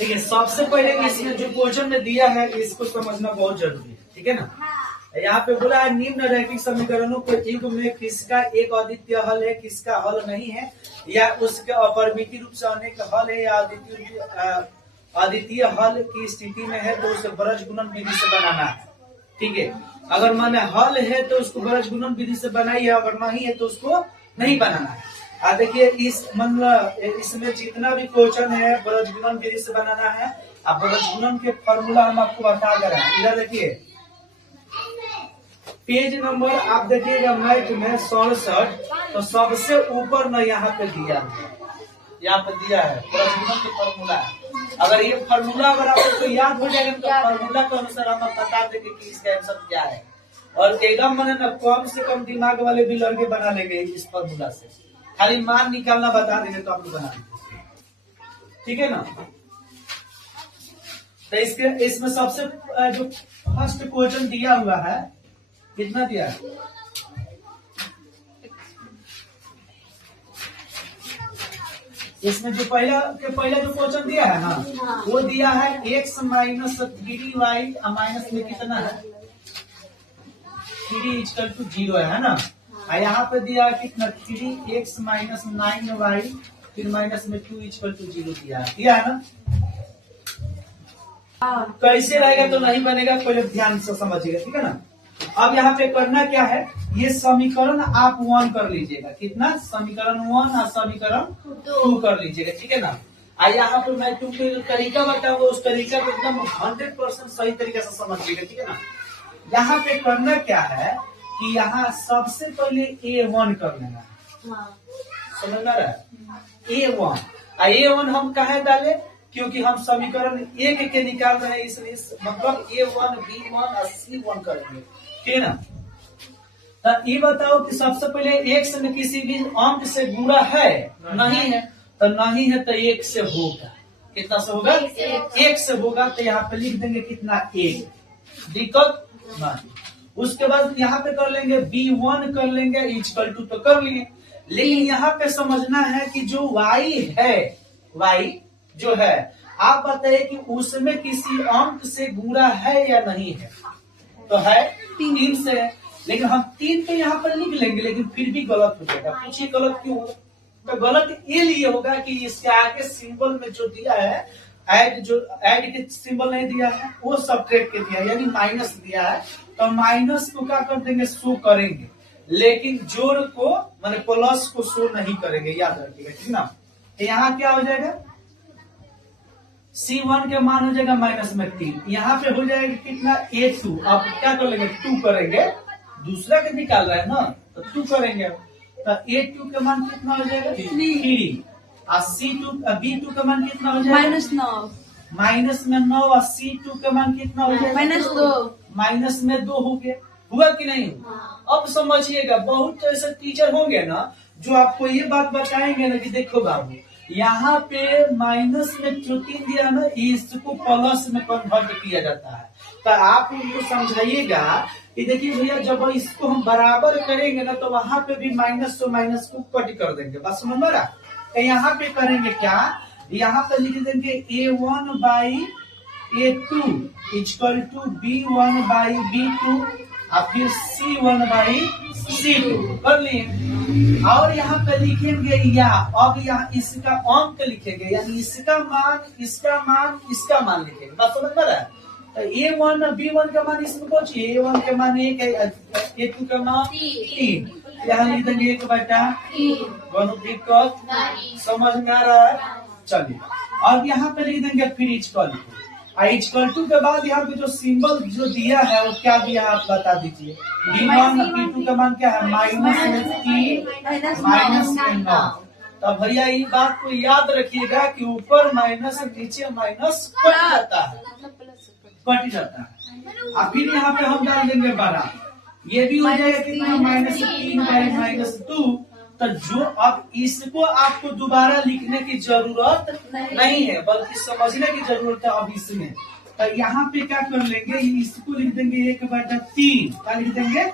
ठीक है, सबसे पहले इसमें जो क्वेश्चन में दिया है इसको समझना बहुत जरूरी है, ठीक है ना। यहाँ पे बोला है निम्न रैखिक समीकरणों के युग में किसका एक अद्वितीय हल है, किसका हल नहीं है, या उसके अपरिमित रूप से अनेक हल है, या अद्वितीय हल की स्थिति में है तो उसे बरज गुणन विधि से बनाना है। ठीक है, अगर माने हल है तो उसको बरज गुणन विधि से बनाइए, अगर नहीं है तो उसको नहीं बनाना है। देखिए इस मतलब इसमें जितना भी क्वेश्चन है बरज गुणन विधि से बनाना है। अब बरज गुणन के फॉर्मूला हम आपको बता दे रहे हैं। इधर देखिए पेज नंबर आप देखिएगा मैथ में 67, तो सबसे ऊपर न यहाँ पे दिया है, यहाँ पे दिया है बरज गुणन के फॉर्मूला है। अगर ये फॉर्मूला अगर आपको याद हो जाएगा तो फॉर्मूला के अनुसार हम बता देंगे कि इसका आंसर क्या है। और एकदम मैंने न कम से कम दिमाग वाले भी लड़के बना लेंगे इस फॉर्मूला से, खाली मान निकालना बता देंगे तो आप लोग बना देंगे, ठीक है ना। तो इसमें सबसे जो फर्स्ट क्वेश्चन दिया हुआ है, कितना दिया है, इसमें जो पहला जो क्वेश्चन दिया है ना, वो दिया है x माइनस 3y माइनस में कितना है 3 = 0 है ना। यहाँ पे दिया है कितना 3x माइनस 9y फिर माइनस में 2 = 0 दिया है ना। कैसे रहेगा तो नहीं बनेगा, पहले ध्यान से समझिएगा, ठीक है ना। अब यहाँ पे करना क्या है, ये समीकरण आप 1 कर लीजिएगा, कितना समीकरण 1 और समीकरण 2 कर लीजिएगा, ठीक है ना। यहाँ पे मैं तुमको जो तरीका बताऊंगा उस तरीका को एकदम 100% सही तरीके से समझिएगा, ठीक है ना। यहाँ पे करना क्या है कि यहाँ सबसे पहले A1 कर लेना है, समझ ना रहा A1 हम कहे डाले, क्योंकि हम समीकरण 1 के निकाल रहे हैं, इसलिए मतलब A1 B1 और C1 करेंगे, ठीक है ना। तो ये बताओ कि सबसे पहले x में किसी भी अंक से गुणा है, नहीं है, तो नहीं है तो 1 से होगा, कितना से होगा 1 से होगा। तो यहाँ पे लिख देंगे कितना 1, दिक्कत नहीं। उसके बाद यहाँ पे कर लेंगे B1 कर लेंगे = तो कर लिए, लेकिन यहाँ पे समझना है कि जो y है, y जो है आप बताइए कि उसमें किसी अंक से गुणा है या नहीं है, तो है 3 से, लेकिन हम 3 तो यहाँ पर लिख लेंगे, लेकिन फिर भी गलत हो जाएगा। पूछिए गलत क्यों होगा, तो गलत ये लिए होगा कि इसके आगे सिंबल में जो दिया है ऐड के सिंबल नहीं दिया है, वो सब्ट्रैक्ट के दिया है, यानी माइनस दिया है, तो माइनस को क्या कर देंगे शो करेंगे, लेकिन जोड़ को माने प्लस को शो नहीं करेंगे, याद रखिएगा, ठीक ना। तो यहाँ क्या हो जाएगा C1 के मान हो जाएगा माइनस में 3, यहाँ पे हो जाएगा कितना A2। अब क्या कर लेंगे 2 करेंगे, दूसरा के निकाल रहा है ना, तो 2 करेंगे, तो A2 के मान कितना हो जाएगा 3, और B2 का मान कितना हो जाएगा -9, माइनस में 9, और C2 का मान कितना हो जाएगा -2, माइनस में 2 हो गया, हुआ कि नहीं। अब समझिएगा बहुत ऐसे टीचर होंगे ना जो आपको ये बात बताएंगे ना कि देखो बाबू यहाँ पे माइनस में जो 3 दिया ना, इसको प्लस में कन्वर्ट किया जाता है, तो आप उनको समझाइएगा कि देखिए भैया जब इसको हम बराबर करेंगे ना, तो वहां पे भी माइनस तो माइनस को कट कर देंगे, बस समझ में रहा। तो यहाँ पे करेंगे क्या, यहाँ पे लिख देंगे A1/A2 = B1/B2 और फिर C1/C2 कर लिए। और यहाँ पे लिखेंगे या अब यहाँ इसका अंक लिखेंगे, यानी इसका मान इसका मान लिखेंगे, बस समझ में रहा है। तो A1 B1 का मान इसमें पहुंचिए, A1 के मान 1 है, A2 का मान 3, यहाँ लिख देंगे 1/3, दोनों दिक्कत समझ में आ रहा है। चलिए अब यहाँ पे लिख देंगे फिर =2 के बाद यहाँ पे जो सिंबल जो दिया है वो क्या दिया है आप बता दीजिए। B1 B2 का मान क्या है -3 -9। तो भैया ये बात को याद रखिएगा कि ऊपर माइनस नीचे माइनस कट जाता है। और फिर यहाँ पे हम डाल देंगे 12, ये भी हो जाएगा कितना -3 -2। तो जो अब इसको आपको दोबारा लिखने की जरूरत नहीं है, बल्कि समझने की जरूरत है अब इसमें। तो यहाँ पे क्या कर लेंगे, इसको लिख देंगे 1/3, क्या लिख देंगे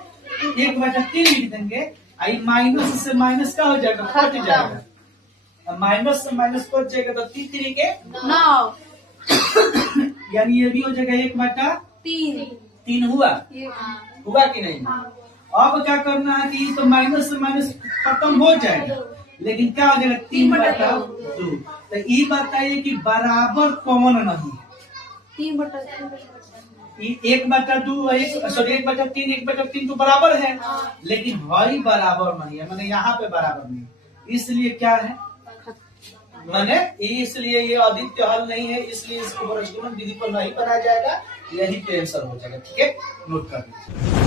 1/3 लिख देंगे। आई माइनस से माइनस क्या हो जाएगा कट जाएगा, माइनस से माइनस कट जाएगा, तो 3 3 के 9, यानी ये भी हो जाएगा 1/3 हुआ कि नहीं। अब क्या करना है कि तो माइनस से माइनस खत्म हो जाएगा, लेकिन क्या हो जाएगा 3/2। तो ये बताइए कि बराबर कौन नहीं है। 1/2 सॉरी 1/3 1/3 तो बराबर है, लेकिन हई बराबर नहीं है, मैंने यहाँ पे बराबर नहीं, इसलिए क्या है मैंने इसलिए ये अद्वितीय हल नहीं है, इसलिए इसको बृहस्पति विधि पर नहीं बनाया जाएगा, यही पे आंसर हो जाएगा। ठीक है, नोट कर लीजिए।